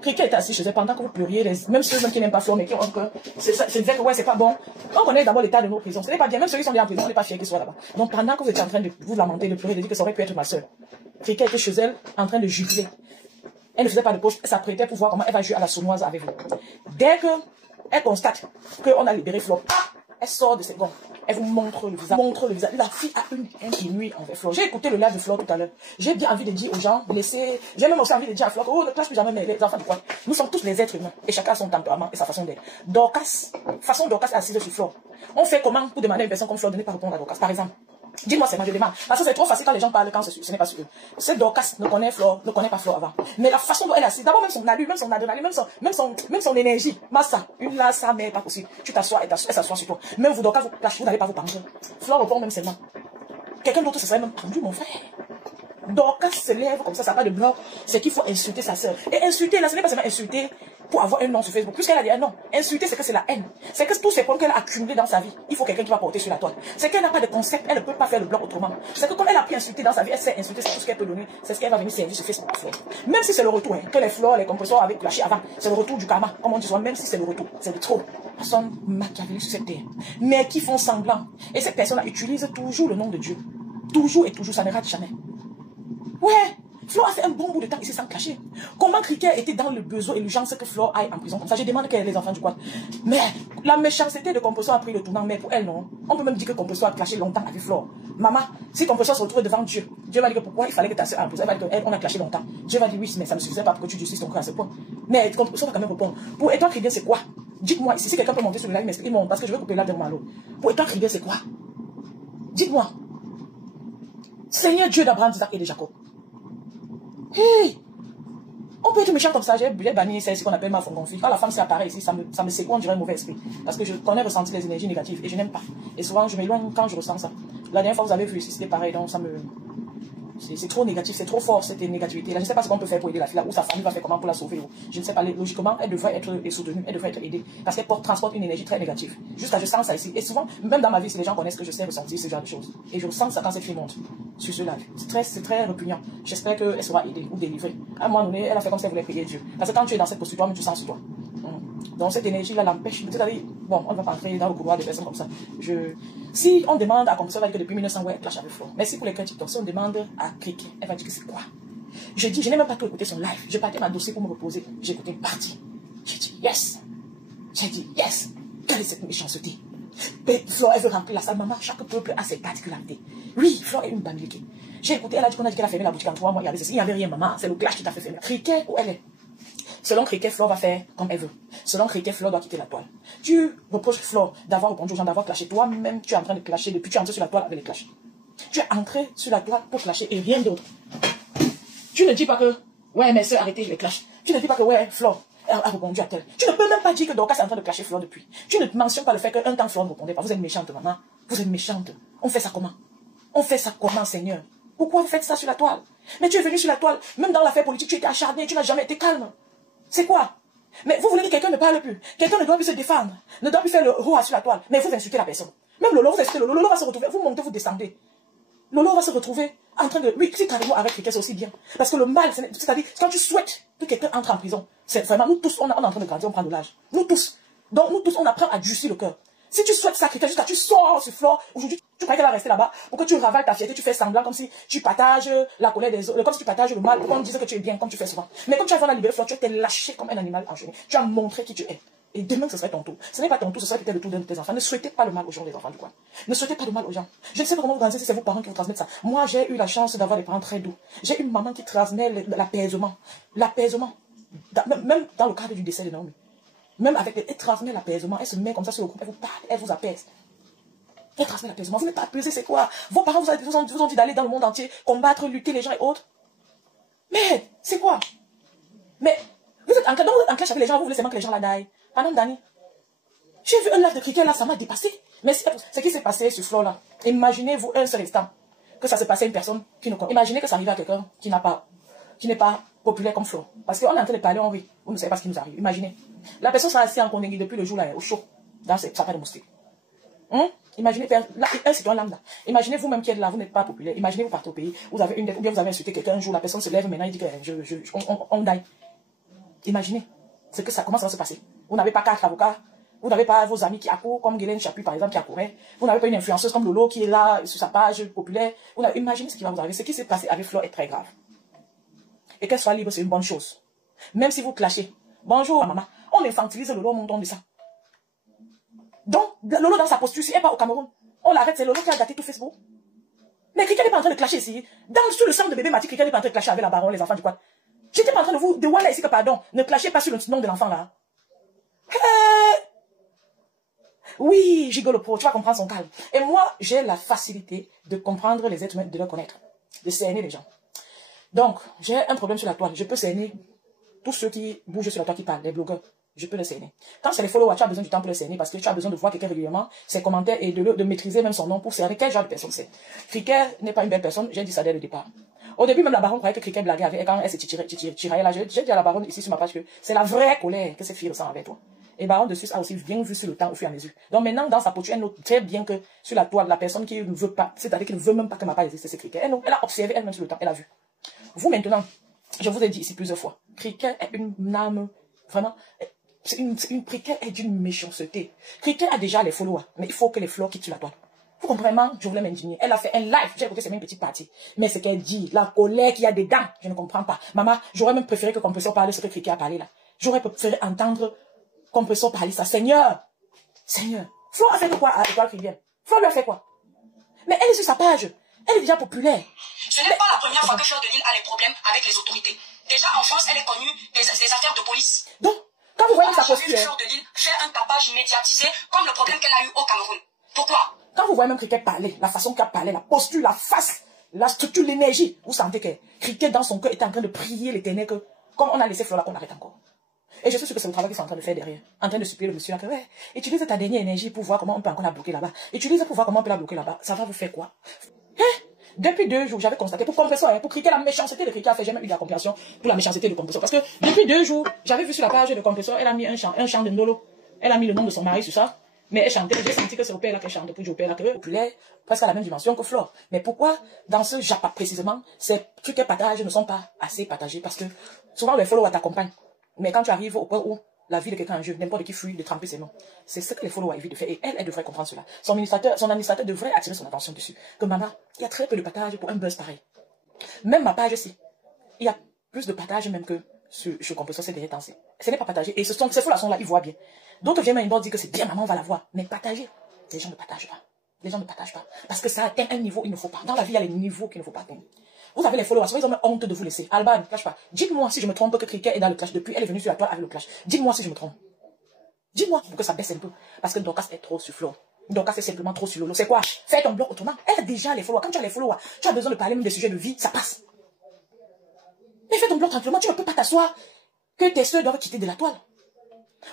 Cricket était assis chez elle pendant que vous pleuriez, même ceux qui n'aiment pas Flore, mais qui ont un cœur. C'est disait que ouais, c'est pas bon. On connaît d'abord l'état de nos prisons. Ce n'est pas bien. Même ceux qui sont en prison, on n'est pas fiers qu'ils soient là-bas. Donc pendant que vous étiez en train de vous lamenter, de pleurer, de dire que ça aurait pu être ma soeur, Cricket était chez elle en train de jubiler. Elle ne faisait pas de poche, elle s'apprêtait pour voir comment elle va jouer à la sournoise avec vous. Dès qu'elle constate qu'on a libéré Flore, elle sort de ses gonds. Elle vous montre le visage. La fille a une nuit envers Flore. J'ai écouté le live de Flore tout à l'heure. J'ai bien envie de dire aux gens, j'ai même aussi envie de dire à Flore, oh, ne clash plus jamais les enfants de quoi. Nous sommes tous les êtres humains. Et chacun a son tempérament et sa façon d'être. Dorcas est assise sur Flore. On fait comment pour demander à une personne comme Flore de ne pas répondre à Dorcas, par exemple? Dis-moi, c'est moi, je demande. Parce que c'est trop facile quand les gens parlent, quand ce n'est pas sur eux. Cette Dorcas ne connaît pas Flore avant. Mais la façon dont elle est assise, d'abord même son allure, même son adrénaline, même son énergie. Massa, une là, ça, mais pas possible. Tu t'assois, elle s'assoit sur toi. Même vous, Dorcas, vous n'allez pas vous pendre. Flore répond même seulement. Quelqu'un d'autre se serait même pendu, mon frère. Dorcas se lève comme ça n'a pas de bloc. C'est qu'il faut insulter sa sœur. Et insulter, là, ce n'est pas seulement insulter pour avoir un nom sur Facebook. Puisqu'elle a dit un nom. Insulter, c'est que c'est la haine. C'est que tous ces problèmes qu'elle a accumulés dans sa vie, il faut quelqu'un qui va porter sur la toile. C'est qu'elle n'a pas de concept, elle ne peut pas faire le bloc autrement. C'est que comme elle a pu insulter dans sa vie, elle sait insulter, c'est tout ce qu'elle peut donner. C'est ce qu'elle va venir servir sur Facebook. Même si c'est le retour, que les Flore, les compresseurs avaient lâché avant, c'est le retour du karma. Comme on dit souvent, même si c'est le retour, c'est de trop. Personne machiavélique sur cette terre. Mais qui font semblant. Et cette personne-là utilise toujours le nom de Dieu. Toujours et toujours, ça ne rate jamais. Ouais, Flore a fait un bon bout de temps ici sans cacher. Comment Cricket était dans le besoin et l'urgence que Flore aille en prison comme ça? Je demande qu'elle ait les enfants du quoi. Mais la méchanceté de Compresso a pris le tournant, mais pour elle non. On peut même dire que Compresso a clashé longtemps avec Flore. Maman, si Compresso se retrouve devant Dieu, Dieu va dire que pourquoi il fallait que ta soeur en prison. Elle va dire qu'on a clashé longtemps. Dieu va dire oui, mais ça ne suffisait pas pour que tu durcisses ton cœur à ce point. Mais Compresso va quand même répondre. Pour étant Cricket, c'est quoi? Dites-moi ici, si quelqu'un peut monter sur le live, il monte parce que je veux couper là de l'autre. Pour étant Cricket, c'est quoi? Dites-moi. Seigneur Dieu d'Abraham, d'Isaac et de Jacob. Hey! On peut être méchant comme ça. J'ai banni celle qu'on appelle ma fongonfille. Quand la femme s'apparaît ici, ça me secoue, on dirait un mauvais esprit. Parce que je connais ressentir les énergies négatives et je n'aime pas. Et souvent, je m'éloigne quand je ressens ça. La dernière fois, vous avez vu ici, c'était pareil. Donc, ça me. C'est trop négatif, c'est trop fort cette négativité. Là, je ne sais pas ce qu'on peut faire pour aider la fille là, ou sa famille va faire comment pour la sauver. Je ne sais pas, logiquement, elle devrait être soutenue, elle devrait être aidée. Parce qu'elle transporte une énergie très négative. Jusqu'à je sens ça ici. Et souvent, même dans ma vie, si les gens connaissent que je sais ressentir ce genre de choses. Et je ressens ça quand cette fille monte sur ce live. C'est très repugnant. J'espère qu'elle sera aidée ou délivrée. À un moment donné, elle a fait comme si elle voulait prier Dieu. Parce que quand tu es dans cette posture, toi-même tu sens sur toi. Donc cette énergie-là l'empêche. Bon, on ne va pas entrer dans le couloir de personnes comme ça. Si on demande à Compresso, elle va dire que depuis 1900, ouais, elle clash avec Flore. Mais si pour les cas TikTok, si on demande à Cricket, elle va dire que c'est quoi? Je dis, je n'ai même pas tout écouté son live. Je partais ma dossier pour me reposer. J'ai écouté une partie. J'ai dit, yes. J'ai dit, yes. Quelle est cette méchanceté? Flore, elle veut remplir la salle. Maman, chaque peuple a ses particularités. Oui, Flore est une bambilique. J'ai écouté, elle a dit qu'on a dit qu'elle a fermé la boutique en 3 mois. Il n'y avait rien, maman. C'est le clash qui t'a fait fermer. Cricket, où elle est? Selon Cricket, Flore va faire comme elle veut. Selon Cricket, Flore doit quitter la toile. Tu reproches Flore d'avoir répondu aux gens, d'avoir clashé. Toi-même, tu es en train de clasher depuis tu es entré sur la toile avec les clashs. Tu es entré sur la toile pour clasher et rien d'autre. Tu ne dis pas que, ouais, mes soeurs, arrêtez les clashs. Tu ne dis pas que, ouais, Flore a répondu à tel. Tu ne peux même pas dire que Dorcas est en train de clasher Flore depuis. Tu ne mentionnes pas le fait qu'un temps Flore ne répondait pas. Vous êtes méchante, maman. Vous êtes méchante. On fait ça comment? On fait ça comment, Seigneur? Pourquoi vous faites ça sur la toile? Mais tu es venu sur la toile. Même dans l'affaire politique, tu étais acharné. Tu n'as jamais été calme. C'est quoi? Mais vous voulez que quelqu'un ne parle plus. Quelqu'un ne doit plus se défendre. Ne doit plus faire le roi sur la toile. Mais vous insultez la personne. Même Lolo, vous insultez Lolo. Lolo va se retrouver. Vous montez, vous descendez. Lolo va se retrouver en train de... Oui, si carrément avec quelqu'un, c'est aussi bien. Parce que le mal, c'est-à-dire, quand tu souhaites que quelqu'un entre en prison, c'est vraiment, nous tous, on est en train de grandir, on prend de l'âge. Nous tous. Donc, nous tous, on apprend à durcir le cœur. Si tu souhaites ça, quelqu'un, jusqu'à tu sors sur Flore, aujourd'hui, tu crois qu'elle va rester là-bas pour que tu ravales ta fierté, tu fais semblant comme si tu partages la colère des autres, comme si tu partages le mal, pour qu'on dise que tu es bien, comme tu fais souvent. Mais comme tu as fait la libérer Flore, tu t'es lâché comme un animal enchaîné. Tu as montré qui tu es. Et demain, ce serait ton tour. Ce n'est pas ton tour, ce serait peut-être le tour d'un de tes enfants. Ne souhaitez pas le mal aux gens, les enfants du coin. Ne souhaitez pas le mal aux gens. Je ne sais pas comment vous organisez si c'est vos parents qui vous transmettent ça. Moi, j'ai eu la chance d'avoir des parents très doux. J'ai une maman qui transmet l'apaisement. L'apaisement. Même dans le cadre du décès de Naomi. Même avec elle transmet l'apaisement. Elle se met comme ça sur le groupe, elle vous parle, elle vous apaise. Elle transmet l'apaisement. Vous n'êtes pas apaisé, c'est quoi? Vos parents vous ont dit d'aller dans le monde entier, combattre, lutter les gens et autres. Mais, c'est quoi? Mais, vous êtes en clash avec les gens, vous voulez seulement que les gens la daillent. Pardon, Dani. J'ai vu un live de Cricket là, ça m'a dépassé. Mais ce qui s'est passé sur Flore là, imaginez-vous un seul instant que ça s'est passé à une personne qui ne connaît. Imaginez que ça arrive à quelqu'un qui n'est pas populaire comme Flore. Parce qu'on est en train de parler, on rit. Vous ne savez pas ce qui nous arrive. Imaginez. La personne sera assise en Kondengui depuis le jour là, au chaud, dans sa paire de moustiques. Imaginez, un citoyen lambda. Imaginez vous-même qui êtes là, vous n'êtes pas populaire. Imaginez vous partez au pays, vous avez ou bien vous avez insulté quelqu'un un jour, la personne se lève maintenant et dit que on die. Imaginez comment ça va se passer. Vous n'avez pas 4 avocats, vous n'avez pas vos amis qui accourent, comme Guylaine Chapuis par exemple qui accourait. Vous n'avez pas une influenceuse comme Lolo qui est là sur sa page populaire. Imaginez ce qui va vous arriver. Ce qui s'est passé avec Flo est très grave. Et qu'elle soit libre, c'est une bonne chose. Même si vous clashez. Bonjour maman. On infantilise Lolo au monde de ça. Donc, Lolo dans sa posture, si elle n'est pas au Cameroun, on l'arrête, c'est Lolo qui a gâté tout Facebook. Mais Cricket n'est pas en train de clasher ici. Sur le centre de bébé Mati, Cricket n'est pas en train de clasher avec la baronne, les enfants du quad. J'étais pas en train de voir là ici que pardon, ne clashez pas sur le nom de l'enfant là. Oui, Gigolo Pro, tu vas comprendre son calme. Et moi, j'ai la facilité de comprendre les êtres humains, de les connaître, de cerner les gens. Donc, j'ai un problème sur la toile. Je peux cerner tous ceux qui bougent sur la toile qui parlent, les blogueurs. Je peux les cerner. Quand c'est les followers, tu as besoin du temps pour les cerner parce que tu as besoin de voir quelqu'un régulièrement, ses commentaires et de maîtriser même son nom pour cerner quel genre de personne c'est. Cricket n'est pas une belle personne, j'ai dit ça dès le départ. Au début, même la baronne croyait que Cricket blaguait avec elle quand elle se tiraillait là. J'ai dit à la baronne ici sur ma page que c'est la vraie colère que cette fille ressent avec toi. Et Baron de Suisse a aussi bien vu sur le temps au fur et à mesure. Donc maintenant, dans sa posture, elle note très bien que sur la toile, la personne qui ne veut pas, c'est-à-dire qui ne veut même pas que ma page existe, c'est Cricket. Elle a observé elle-même sur le temps, elle a vu. Vous maintenant, je vous ai dit ici plusieurs fois, Cricket est une âme, vraiment, Cricket est d'une méchanceté. Cricket a déjà les followers, mais il faut que les fleurs quittent sur la toile. Vous comprenez vraiment, je voulais m'indigner. Elle a fait un live, j'ai écouté, c'est même une petite partie. Mais ce qu'elle dit, la colère qu'il y a dedans, je ne comprends pas. Maman, j'aurais même préféré que Compresseur parle de ce que Cricket a parlé là. J'aurais préféré entendre Compresseur parler ça. Seigneur, Flo a fait quoi à l'étoile Rivière? Flo lui a fait quoi? Mais elle est sur sa page. Elle est déjà populaire. Ce n'est pas la première fois que Fleur de Lille a les problèmes avec les autorités. Déjà en France, elle est connue des affaires de police. Donc, quand vous voyez sa posture, Fleur de Lille fait un tapage médiatisé comme le problème qu'elle a eu au Cameroun. Pourquoi? Quand vous voyez même Cricket parler, la façon qu'elle parlait, la posture, la face, la structure, l'énergie, vous sentez que Cricket dans son cœur était en train de prier l'Éternel que, comme on a laissé Fleur là, qu'on arrête encore. Et je suis sûr que c'est le travail qu'ils sont en train de faire derrière. En train de supplier le monsieur là que, ouais, utilise ta dernière énergie pour voir comment on peut encore la bloquer là-bas. Utilise pour voir comment on peut la bloquer là-bas. Ça va vous faire quoi? Depuis 2 jours, j'avais constaté, pour Compresseur, pour Cricket, la méchanceté de Cricket a fait jamais eu de la compréhension pour la méchanceté de Compresseur. Parce que depuis 2 jours, j'avais vu sur la page de Compresseur, elle a mis un chant de Ndolo. Elle a mis le nom de son mari sur ça. Mais elle chantait, j'ai senti que c'est au père là qu'elle chante, pour dire au père là que populaire, presque à la même dimension que Flore. Mais pourquoi, dans ce Japa précisément, ces trucs et partages ne sont pas assez partagés? Parce que souvent les followers t'accompagnent. Mais quand tu arrives au point où la vie de quelqu'un en jeu, n'importe qui fuit de tremper ses noms. C'est ce que les followers évitent de faire. Et elle devrait comprendre cela. Son administrateur devrait attirer son attention dessus. Que maman, il y a très peu de partage pour un buzz pareil. Même ma page aussi. Il y a plus de partage même que sur Compresseur ces derniers temps-ci. Ce n'est pas partagé. Et ces followers sont là, ils voient bien. D'autres viennent maintenant dire que c'est bien, maman, on va la voir. Mais partager. Les gens ne partagent pas. Les gens ne partagent pas. Parce que ça atteint un niveau, il ne faut pas. Dans la vie, il y a les niveaux qu'il ne faut pas atteindre. Vous avez les followers, ils ont même honte de vous laisser. Alban, ne clash pas. Dites-moi si je me trompe que Cricket est dans le clash depuis. Elle est venue sur la toile avec le clash. Dites-moi si je me trompe. Dites-moi pour que ça baisse un peu. Parce que Dorcas est trop sur Flo. Dorcas est simplement trop sur Lolo. C'est quoi? Fais ton blog autrement. Elle a déjà les followers. Quand tu as les followers, tu as besoin de parler même des sujets de vie, ça passe. Mais fais ton blog tranquillement. Tu ne peux pas t'asseoir que tes soeurs doivent quitter de la toile.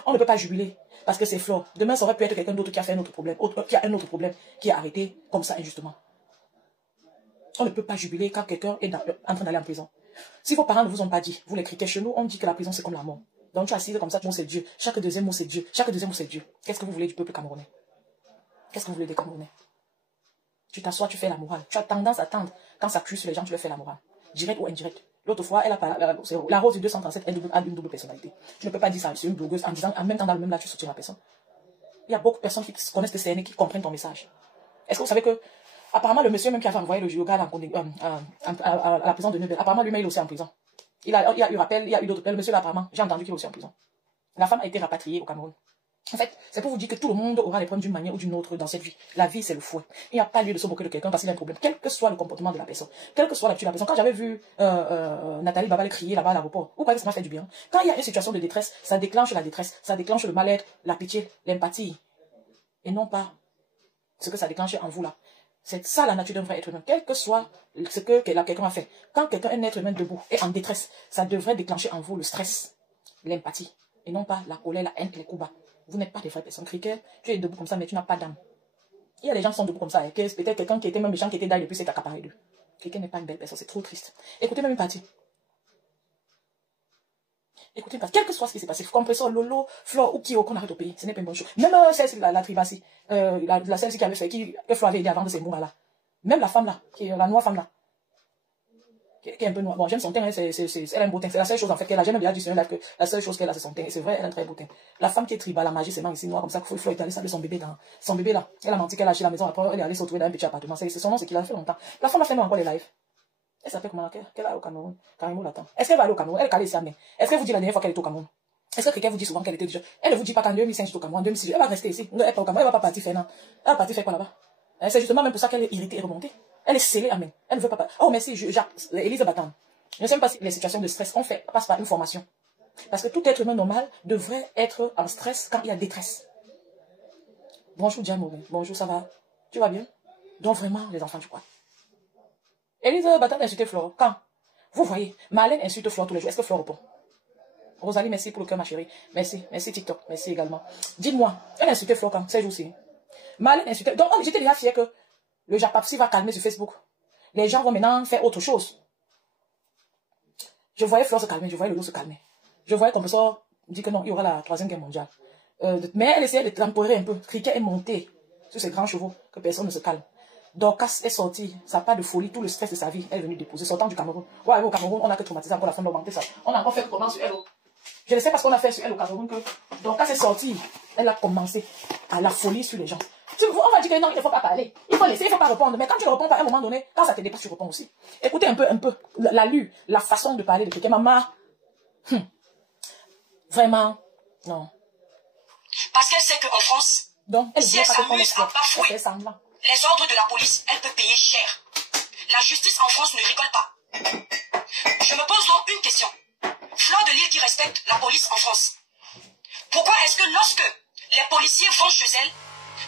On ne peut pas jubiler parce que c'est Flo. Demain, ça aurait pu être quelqu'un d'autre qui a fait un autre problème, qui a un autre problème, qui est arrêté comme ça injustement. On ne peut pas jubiler quand quelqu'un est en train d'aller en prison. Si vos parents ne vous ont pas dit, vous les Cricket chez nous, on dit que la prison c'est comme la mort. Donc tu assises comme ça, ton mot c'est Dieu. Chaque deuxième mot c'est Dieu. Chaque deuxième mot c'est Dieu. Qu'est-ce que vous voulez du peuple camerounais? Qu'est-ce que vous voulez des Camerounais? Tu t'assois, tu fais la morale. Tu as tendance à attendre. Quand ça cuit sur les gens, tu leur fais la morale. Direct ou indirect. L'autre fois, elle a pas, la rose du 237 a une double personnalité. Tu ne peux pas dire ça, c'est une blogueuse en disant, en même temps dans le même là, tu soutiens la personne. Il y a beaucoup de personnes qui connaissent le CNE, qui comprennent ton message. Est-ce que vous savez que, apparemment, le monsieur même qui avait envoyé le yoga à la prison de Neubel, apparemment, lui-même, il est aussi en prison. Il y a eu rappel, il y a eu d'autres. Le monsieur là, apparemment, j'ai entendu qu'il est aussi en prison. La femme a été rapatriée au Cameroun. En fait, c'est pour vous dire que tout le monde aura les problèmes d'une manière ou d'une autre dans cette vie. La vie, c'est le fouet. Il n'y a pas lieu de se moquer de quelqu'un parce qu'il y a un problème. Quel que soit le comportement de la personne, quelle que soit l'attitude de la personne. Quand j'avais vu Nathalie Babal crier là-bas à l'aéroport, vous croyez que ça m'a fait du bien? Quand il y a une situation de détresse, ça déclenche la détresse, ça déclenche le mal-être, la pitié, l'empathie. Et non pas ce que ça déclenche en vous là. C'est ça la nature d'un vrai être humain. Quel que soit ce que quelqu'un a fait. Quand quelqu'un, un être humain debout, est en détresse, ça devrait déclencher en vous le stress, l'empathie. Et non pas la colère, la haine et les coups bas. Vous n'êtes pas des vraies personnes. Cricket, tu es debout comme ça, mais tu n'as pas d'âme. Il y a des gens qui sont debout comme ça. Peut-être quelqu'un qui était même méchant, qui était là depuis s'est accaparé d'eux. Cricket n'est pas une belle personne, c'est trop triste. Écoutez même une partie. Écoutez une partie. Quel que soit ce qui s'est passé, Compresseur, Lolo, Flore ou qui qu'on arrête au pays, ce n'est pas une bonne chose. Même celle-ci, la Tribassi, celle-ci qui avait fait, que Flore avait aidé à vendre ces mots là. Même la femme là, qui est la noire femme là. qui est un peu noire. Bon, j'aime son teint, elle a un beau teint. C'est la seule chose en fait qu'elle a. J'aime bien dit sur un live que la seule chose qu'elle a, c'est son teint. Et c'est vrai, elle a un très beau teint. La femme qui est tribale, la magie, c'est ici noire comme ça, Flo est allé saluer son bébé dans son bébé là. Elle a menti qu'elle a acheté la maison, après elle est allée se retrouver dans un petit appartement. C'est son nom, c'est qu'il a fait longtemps. La femme a fait nous encore les lives. Elle s'appelle comment qu'elle a au Cameroun. Cameroun l'attend. Est-ce qu'elle va aller au Cameroun? Elle est calée ici à Amé. Est-ce qu'elle vous dit la dernière fois qu'elle est au Cameroun? Est-ce que quelqu'un vous dit souvent qu'elle était déjà? Elle ne vous dit pas qu'en 2005 j'étais au Cameroun, en 2006, elle va rester ici. Elle est pas au Cameroun, elle va pas partir faire non. Elle va partir faire quoi là-bas? C'est justement même pour ça qu'elle est irritée et remontée. Elle est scellée, amen. Elle ne veut pas. Oh, merci, Élise Batan. Je ne sais même pas si les situations de stress, passe par une formation. Parce que tout être humain normal devrait être en stress quand il y a détresse. Bonjour, Diamoré. Bonjour, ça va? Tu vas bien? Donc vraiment, les enfants, tu crois? Élise Batan a insulté Flore. Quand? Vous voyez, Marlène insulte Flore tous les jours. Est-ce que Flore répond? Rosalie, merci pour le cœur, ma chérie. Merci, merci TikTok. Merci également. Dites-moi, elle a insulté Flore quand? Ces jours-ci. Marlène insultait. Donc, j'étais déjà fière que le Japapsi va calmer sur Facebook. Les gens vont maintenant faire autre chose. Je voyais Flore se calmer, je voyais le lot se calmer. Je voyais comme ça, dit que non, il y aura la 3e guerre mondiale. Mais elle essayait de temporer un peu. Cricket est monté sur ses grands chevaux, que personne ne se calme. Dorcas est sortie, ça n'a pas de folie, tout le stress de sa vie, elle est venue déposer, sortant du Cameroun. Ouais, au Cameroun, on a que traumatisé encore la femme d'augmenter ça. On a encore fait comment sur elle. Je ne sais pas ce qu'on a fait sur elle au Cameroun, que Dorcas est sortie, elle a commencé à la folie sur les gens. On va dire que non, il ne faut pas parler. Il faut laisser, il ne faut pas répondre. Mais quand tu ne réponds pas à un moment donné, quand ça te dépasse, tu réponds aussi. Écoutez un peu, la façon de parler de quelqu'un. Maman, vraiment, non. Parce qu'elle sait qu'en France, donc, elle si elle s'amuse à bafouer les ordres de la police, elle peut payer cher. La justice en France ne rigole pas. Je me pose donc une question. Fleur de Lille qui respecte la police en France. Pourquoi est-ce que lorsque les policiers vont chez elle,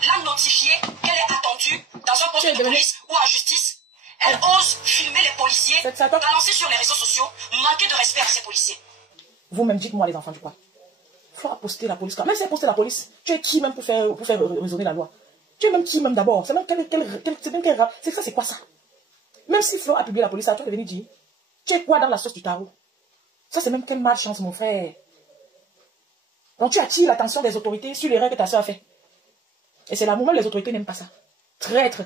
l'a notifié qu'elle est attendue dans un poste de police ou en justice, elle ose filmer les policiers, balancer sur les réseaux sociaux, manquer de respect à ces policiers. Vous-même, dites-moi les enfants du quoi. Fleur a posté la police. Même si elle a posté la police, tu es qui même pour faire raisonner la loi? Tu es même qui même d'abord? C'est même c'est quoi ça? Même si Fleur a publié la police, tu vas venir dire, tu es quoi dans la sauce du tarot? Ça c'est même quelle malchance mon frère. Donc tu attires l'attention des autorités sur l'erreur que ta soeur a fait. Et c'est là où même les autorités n'aiment pas ça. Traître.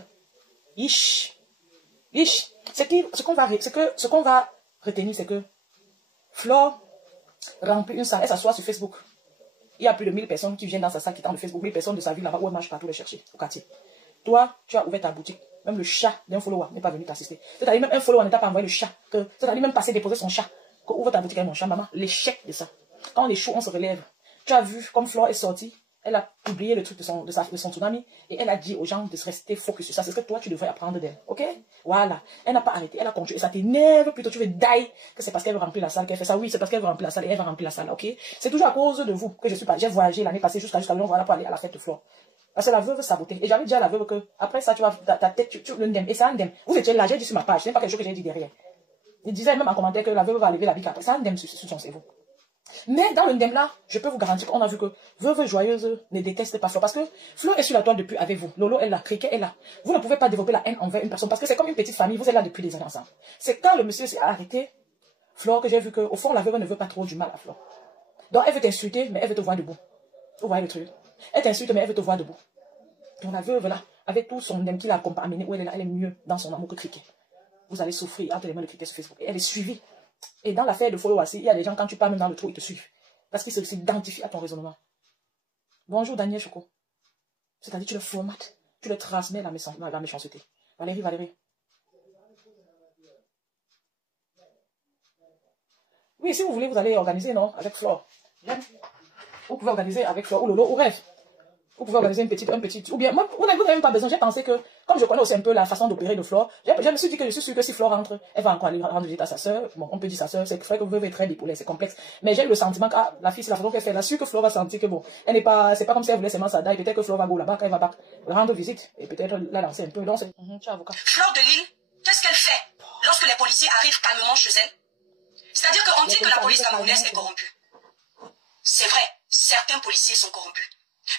Ce qu'on va retenir, c'est que Flore remplit une salle, elle s'assoit sur Facebook. Il y a plus de 1000 personnes qui viennent dans sa salle qui tendent de Facebook, 1000 personnes de sa ville là-bas où elle marche partout les chercher au quartier. Toi, tu as ouvert ta boutique. Même le chat d'un follower n'est pas venu t'assister. C'est-à-dire même un follower n'a pas envoyé le chat. C'est-à-dire même passer déposer son chat. Quand ouvre ta boutique avec mon chat, maman, l'échec de ça. Quand on échoue, on se relève. Tu as vu comme Flore est sortie. Elle a publié le truc de son tsunami et elle a dit aux gens de se rester focus sur ça. C'est ce que toi, tu devrais apprendre d'elle. Ok? Voilà. Elle n'a pas arrêté. Elle a continué. Et ça t'énerve plutôt. Tu veux die que c'est parce qu'elle veut remplir la salle qu'elle fait ça. Oui, c'est parce qu'elle veut remplir la salle et elle va remplir la salle. Ok? C'est toujours à cause de vous que je suis pas. J'ai voyagé l'année passée jusqu'à Lyon. Voilà pour aller à la fête de Flore. Parce que la veuve sabotait. Et j'avais dit à la veuve que après ça, tu vas, ta tête, tu le ndem. Et c'est un ndem. Vous étiez là, j'ai dit sur ma page. Ce n'est pas quelque chose que j'ai dit derrière. Il disait même en commentaire que la veuve va lever la bique après. C'est un ndem sur son cerveau. Mais dans le ndem là, je peux vous garantir qu'on a vu que Veuve Joyeuse ne déteste pas Flore. Parce que Flore est sur la toile depuis avec vous. Lolo est là, Cricket est là. Vous ne pouvez pas développer la haine envers une personne parce que c'est comme une petite famille. Vous êtes là depuis des années ensemble. C'est quand le monsieur s'est arrêté, Flore, que j'ai vu qu'au fond, la veuve ne veut pas trop du mal à Flore. Donc elle veut t'insulter, mais elle veut te voir debout. Vous voyez le truc? Elle t'insulte, mais elle veut te voir debout. Donc la veuve là, avec tout son ndem qu'il a amené, où elle est là, elle est mieux dans son amour que Cricket. Vous allez souffrir entre les mains de Cricket sur Facebook. Et elle est suivie. Et dans l'affaire de follow aussi, il y a des gens, quand tu parles même dans le trou, ils te suivent. Parce qu'ils s'identifient à ton raisonnement. Bonjour Daniel Choco. C'est-à-dire tu le formates, tu le transmets la méchanceté. Valérie. Oui, si vous voulez, vous allez organiser, non, avec Flore. Vous pouvez organiser avec Flore ou Lolo ou Rêve. Vous pouvez organiser un petit, ou bien, moi, vous n'avez même pas besoin. J'ai pensé que, comme je connais aussi un peu la façon d'opérer de Flore, je me suis dit que je suis sûre que si Flore rentre, elle va encore aller rendre visite à sa sœur. Bon, on peut dire sa sœur, c'est vrai que Veuve est très bipoulaire, c'est complexe. Mais j'ai eu le sentiment que, la fille, c'est la façon qu'elle fait, là, sûr que Flore va sentir que bon, elle n'est pas, c'est pas comme si elle voulait seulement ça daille. Peut-être que Flore va go là-bas, quand elle va rendre visite, et peut-être la lancer un peu. Donc, c'est, tu es avocat. Fleur de Lille, qu'est-ce qu'elle fait lorsque les policiers arrivent calmement chez elle? C'est-à-dire qu'on dit que la police camerounaise est corrompue. C'est vrai, certains policiers sont corrompus.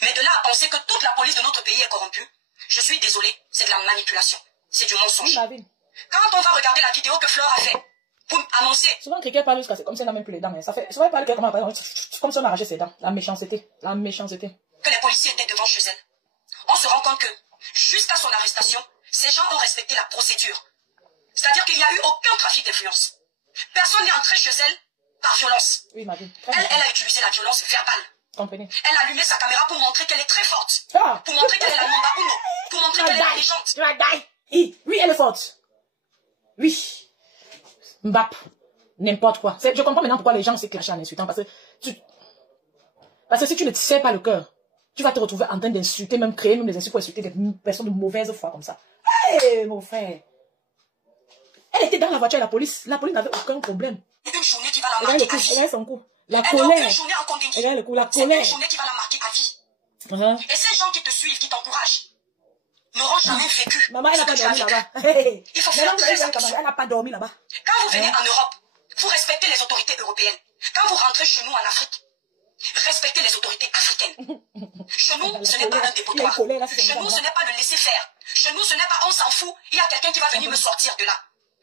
Mais de là à penser que toute la police de notre pays est corrompue, je suis désolée, c'est de la manipulation. C'est du mensonge. Quand on va regarder la vidéo que Flore a fait pour annoncer... Souvent, quelqu'un parle jusqu'à c'est comme si elle n'a même plus les dents. Mais ça fait... C'est vrai, parle comment comme si on arrachait ses dents. La méchanceté. La méchanceté. Que les policiers étaient devant chez elle. On se rend compte que, jusqu'à son arrestation, ces gens ont respecté la procédure. C'est-à-dire qu'il n'y a eu aucun trafic d'influence. Personne n'est entré chez elle par violence. Oui, ma vie. Elle a utilisé la violence verbale. Comprenez. Elle a allumé sa caméra pour montrer qu'elle est très forte. Ah. Pour montrer qu'elle est la number uno. Pour montrer qu'elle est la légende. Tu vas die. Oui, elle est forte. Oui. Mbap. N'importe quoi. Je comprends maintenant pourquoi les gens se clashent en insultant. Parce que si tu ne sais pas le cœur, tu vas te retrouver en train d'insulter, même créer même des insultes pour insulter des personnes de mauvaise foi comme ça. Hé, mon frère. Elle était dans la voiture et la police n'avait aucun problème. Une journée qui va la marquer à vie. Regarde son coup. La Elle colère. une journée en continu. Regarde le coup, la C'est colère. une journée qui va la marquer à vie. Et ces gens qui te suivent, qui t'encouragent, n'auront jamais vécu. Maman, elle n'a ce pas que tu as dormi vécu. là-bas. Il faut faire très attention. Elle n'a pas dormi là-bas. Quand vous venez en Europe, vous respectez les autorités européennes. Quand vous rentrez chez nous en Afrique, respectez les autorités africaines. Chez nous, ce n'est pas un dépotoir. Chez nous, ce n'est pas le laisser faire. Chez nous, ce n'est pas on s'en fout. Il y a quelqu'un qui va venir me sortir de là.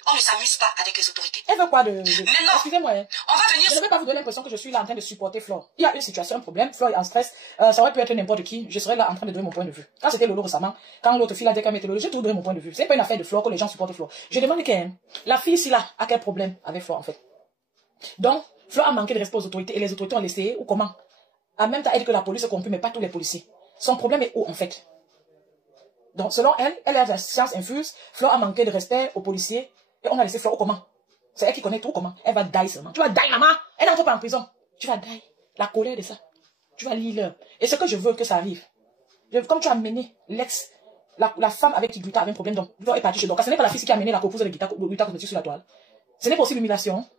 On ne s'amuse pas avec les autorités. Elle veut quoi de... Maintenant, excusez-moi. on va venir... Je ne vais pas vous donner l'impression que je suis là en train de supporter Flore. Il y a une situation, un problème. Flore est en stress. Ça aurait pu être n'importe qui. Je serais là en train de donner mon point de vue. Quand c'était Lolo récemment, quand l'autre fille a dit qu'elle mettait Lolo, j'ai tout donné mon point de vue. C'est pas une affaire de Flore que les gens supportent Flore. Je demande la fille ici là a quel problème avec Flore en fait. Donc, Flore a manqué de respect aux autorités et les autorités ont laissé ou comment? En même temps, elle dit que la police est corrompue, mais pas tous les policiers. Son problème est où en fait? Donc, selon elle, elle a la science infuse. Flore a manqué de respect aux policiers. Et on a laissé Flore au comment? C'est elle qui connaît tout comment? Elle va die seulement. Tu vas die, maman. Elle n'entre pas en prison. Tu vas die. La colère de ça. Tu vas lire l'heure. Et ce que je veux que ça arrive. Comme tu as mené l'ex, la femme avec qui Guita avait un problème, donc Flore est partie chez Dorcas. Ce n'est pas la fille qui a mené la copouse de Guita cosmétique sur la toile. Ce n'est pas aussi l'humiliation.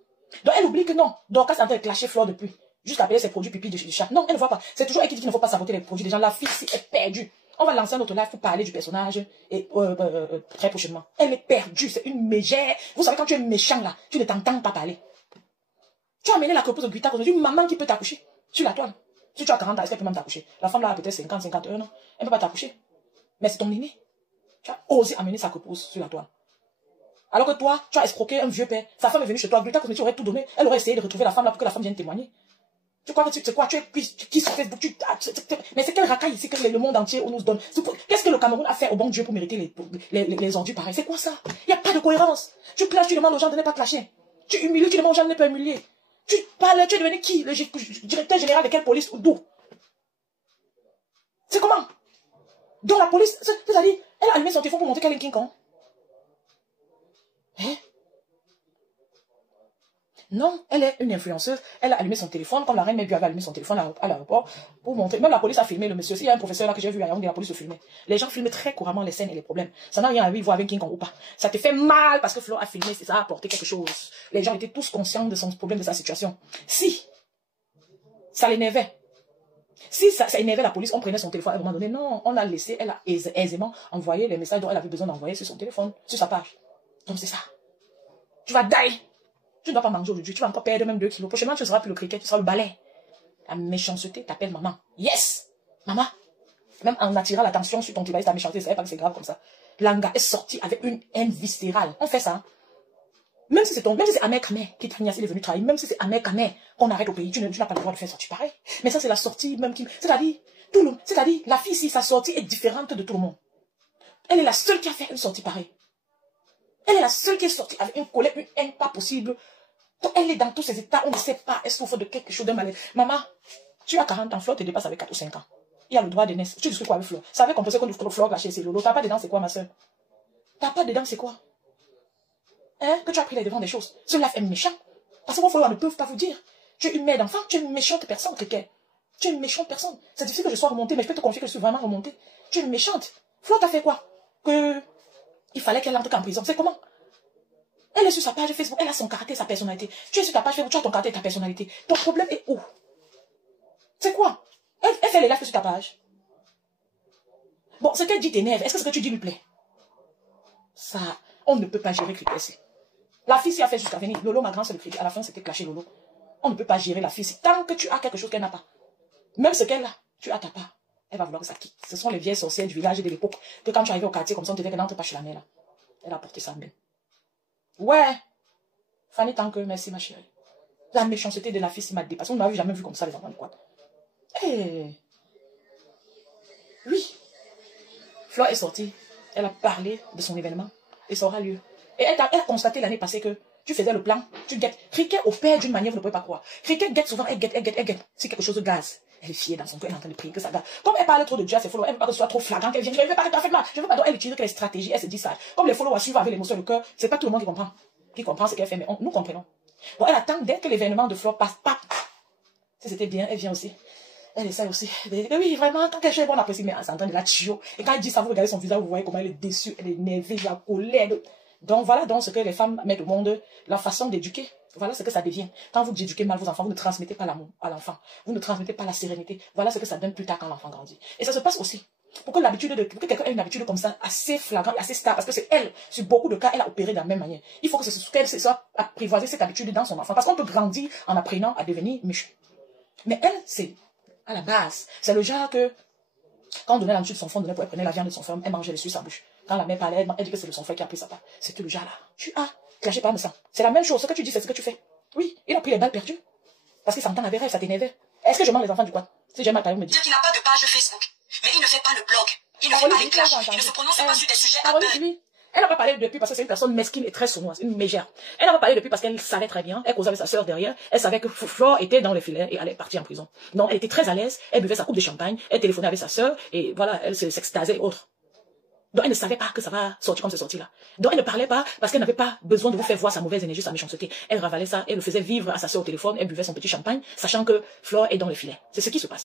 Donc elle oublie que non. Dorcas est en train de clasher Flore depuis. Jusqu'à payer ses produits pipi de chat. Non, elle ne voit pas. C'est toujours elle qui dit qu'il ne faut pas saboter les produits des gens. La fille ici est perdue. On va lancer un autre live pour parler du personnage et très prochainement. Elle est perdue, c'est une mégère. Vous savez, quand tu es méchant là, tu ne t'entends pas parler. Tu as amené la copouse de Guita comme une maman qui peut t'accoucher sur la toile. Si tu as 40 ans, est-ce qu'elle peut même t'accoucher? La femme là a peut-être 50, 51 ans. Elle ne peut pas t'accoucher. Mais c'est ton aîné. Tu as osé amener sa copouse sur la toile. Alors que toi, tu as escroqué un vieux père. Sa femme est venue chez toi. Guita Cosmétique aurait tout donné. Elle aurait essayé de retrouver la femme là pour que la femme vienne témoigner. Tu crois que c'est quoi? Tu es qui sur Facebook? Mais c'est quel racaille ici que le monde entier nous donne? Qu'est-ce que le Cameroun a fait au bon Dieu pour mériter les ordures pareils? C'est quoi ça? Il n'y a pas de cohérence. Tu clashes, tu demandes aux gens de ne pas clasher. Tu humilies, tu demandes aux gens de ne pas humilier. Tu parles, tu es devenu qui? Le directeur général de quelle police ou d'où? C'est comment? Donc la police, c'est-à-dire, elle a allumé son téléphone pour montrer qu'elle est King Kong. Hein? Non, elle est une influenceuse. Elle a allumé son téléphone, comme la reine Mère avait allumé son téléphone à l'aéroport pour montrer. Même la police a filmé le monsieur. Il y a un professeur là que j'ai vu à Yaoundé, la police se filmait. Les gens filment très couramment les scènes et les problèmes. Ça n'a rien à voir avec King Kong ou pas. Ça te fait mal parce que Flo a filmé, ça a apporté quelque chose. Les gens étaient tous conscients de son problème, de sa situation. Si ça l'énervait, si ça énervait la police, on prenait son téléphone à un moment donné. Non, on l'a laissé, elle a aisément envoyé les messages dont elle avait besoin d'envoyer sur son téléphone, sur sa page. Donc c'est ça. Tu vas die. Tu ne dois pas manger aujourd'hui, tu vas encore perdre même 2 kilos. Prochainement, tu ne seras plus le cricket, tu seras le balai. La méchanceté t'appelle maman. Yes! Maman! Même en attirant l'attention sur ton travail, ta méchanceté, c'est pas que c'est grave comme ça. Langa est sorti avec une haine viscérale. On fait ça. Hein? Même si c'est Ahmed Kamer qui il est venu travailler, même si c'est Ahmed Kamer qu'on arrête au pays, tu n'as pas le droit de faire sortir pareil. Mais ça, c'est la sortie même qui... C'est-à-dire, la fille ici, sa sortie est différente de tout le monde. Elle est la seule qui a fait une sortie pareille. Elle est la seule qui est sortie avec une colère, une haine pas possible. Donc, elle est dans tous ces états, on ne sait pas, elle souffre de quelque chose de malade. Maman, tu as 40 ans, Flore te dépasse avec 4 ou 5 ans. Il y a le droit de naître. Tu discutes quoi avec Flore? Ça avait composé que Flore lâchait ses lolos. T'as pas dedans, c'est quoi, ma soeur? T'as pas dedans, c'est quoi? Hein? Que tu as pris les devants des choses. Cela est méchant. Parce que vos followers ne peuvent pas vous dire. Tu es une mère d'enfant, tu es une méchante personne, quelqu'un. Tu es une méchante personne. C'est difficile que je sois remontée, mais je peux te confier que je suis vraiment remontée. Tu es une méchante. Flore t'a fait quoi? Il fallait qu'elle entre en prison. C'est comment? Elle est sur sa page Facebook, elle a son caractère, sa personnalité. Tu es sur ta page Facebook, tu as ton caractère et ta personnalité. Ton problème est où? C'est quoi? Elle fait les lives sur ta page. Bon, ce qu'elle dit t'énerve. Est-ce que ce que tu dis lui plaît? Ça, on ne peut pas gérer Cricket ici. La fille, si a fait jusqu'à venir, Lolo, ma grande, c'est le Cricket. À la fin, c'était clashé Lolo. On ne peut pas gérer la fille ici. Tant que tu as quelque chose qu'elle n'a pas. Même ce qu'elle a, tu as ta part. Elle va vouloir que ça quitte. Ce sont les vieilles sorcières du village et de l'époque. Que quand tu arrives au quartier comme ça, on te dit qu'elle n'entre pas chez la mère là. Elle a porté ça même. Ouais. Fanny, tant que, merci ma chérie. La méchanceté de la fille, m'a dépassé. On ne m'avait jamais vu comme ça, les enfants de quoi. Oui. Flore est sortie. Elle a parlé de son événement. Et ça aura lieu. Et elle a constaté l'année passée que tu faisais le plan, tu guettes. Riquet opère d'une manière, vous ne pouvez pas croire. Riquet guette souvent, elle guette. C'est quelque chose de gaz. Elle est fière dans son cœur, elle est en train de prier que ça gaz. Comme elle parle trop de Dieu à ses followers, elle veut pas que ce soit trop flagrant, qu'elle vienne, je ne veux pas que tu as fait mal, je veux pas, donc elle utilise que les stratégies, elle se dit ça. Comme les followers suivent avec l'émotion, le cœur, c'est pas tout le monde qui comprend ce qu'elle fait, mais nous comprenons. Bon, elle attend dès que l'événement de Flore passe, pas. Si c'était bien, elle vient aussi. Elle essaie aussi. Oui, vraiment, quand quelque chose est bon, on apprécie, mais elle s'entend de la tuyau. Et quand elle dit ça, vous regardez son visage, vous voyez comment elle est déçue, elle est énervée, la colère. Donc voilà donc ce que les femmes mettent au monde, la façon d'éduquer. Voilà ce que ça devient. Quand vous éduquez mal vos enfants, vous ne transmettez pas l'amour à l'enfant. Vous ne transmettez pas la sérénité. Voilà ce que ça donne plus tard quand l'enfant grandit. Et ça se passe aussi. Pour que quelqu'un ait une habitude comme ça, assez flagrante, assez stable, parce que c'est elle, sur beaucoup de cas, elle a opéré de la même manière. Il faut qu'elle soit apprivoiser cette habitude dans son enfant. Parce qu'on peut grandir en apprenant à devenir méchant. Mais elle, c'est à la base. C'est le genre que, quand on donnait l'habitude de son frère, elle prenait la viande de son frère, elle mangeait dessus sa bouche. Quand la mère parlait, elle dit que c'est son frère qui a pris sa part. C'était le genre là. Tu as clashé par le sang. C'est la même chose. Ce que tu dis, c'est ce que tu fais. Oui, il a pris les balles perdues. Parce qu'il s'entend avec elle, ça t'énervait. Est-ce que je mens les enfants du quoi? Si j'ai mal parlé, me dit. Il n'a pas de page Facebook, mais il ne fait pas le blog. Il ne fait pas les clashs. Il ne se prononce pas sur des sujets à peur. Elle n'a pas parlé depuis parce que c'est une personne mesquine et très sournoise, une mégère. Elle n'a pas parlé depuis parce qu'elle savait très bien, elle causait avec sa sœur derrière, elle savait que Flore était dans les filets et allait partir en prison. Donc elle était très à l'aise, elle buvait sa coupe de champagne, elle téléphonait avec sa sœur et voilà, elle s'extasiait et autres. Donc elle ne savait pas que ça va sortir comme c'est sorti là. Donc elle ne parlait pas parce qu'elle n'avait pas besoin de vous faire voir sa mauvaise énergie, sa méchanceté. Elle ravalait ça, elle le faisait vivre à sa sœur au téléphone, elle buvait son petit champagne, sachant que Flore est dans les filets. C'est ce qui se passe.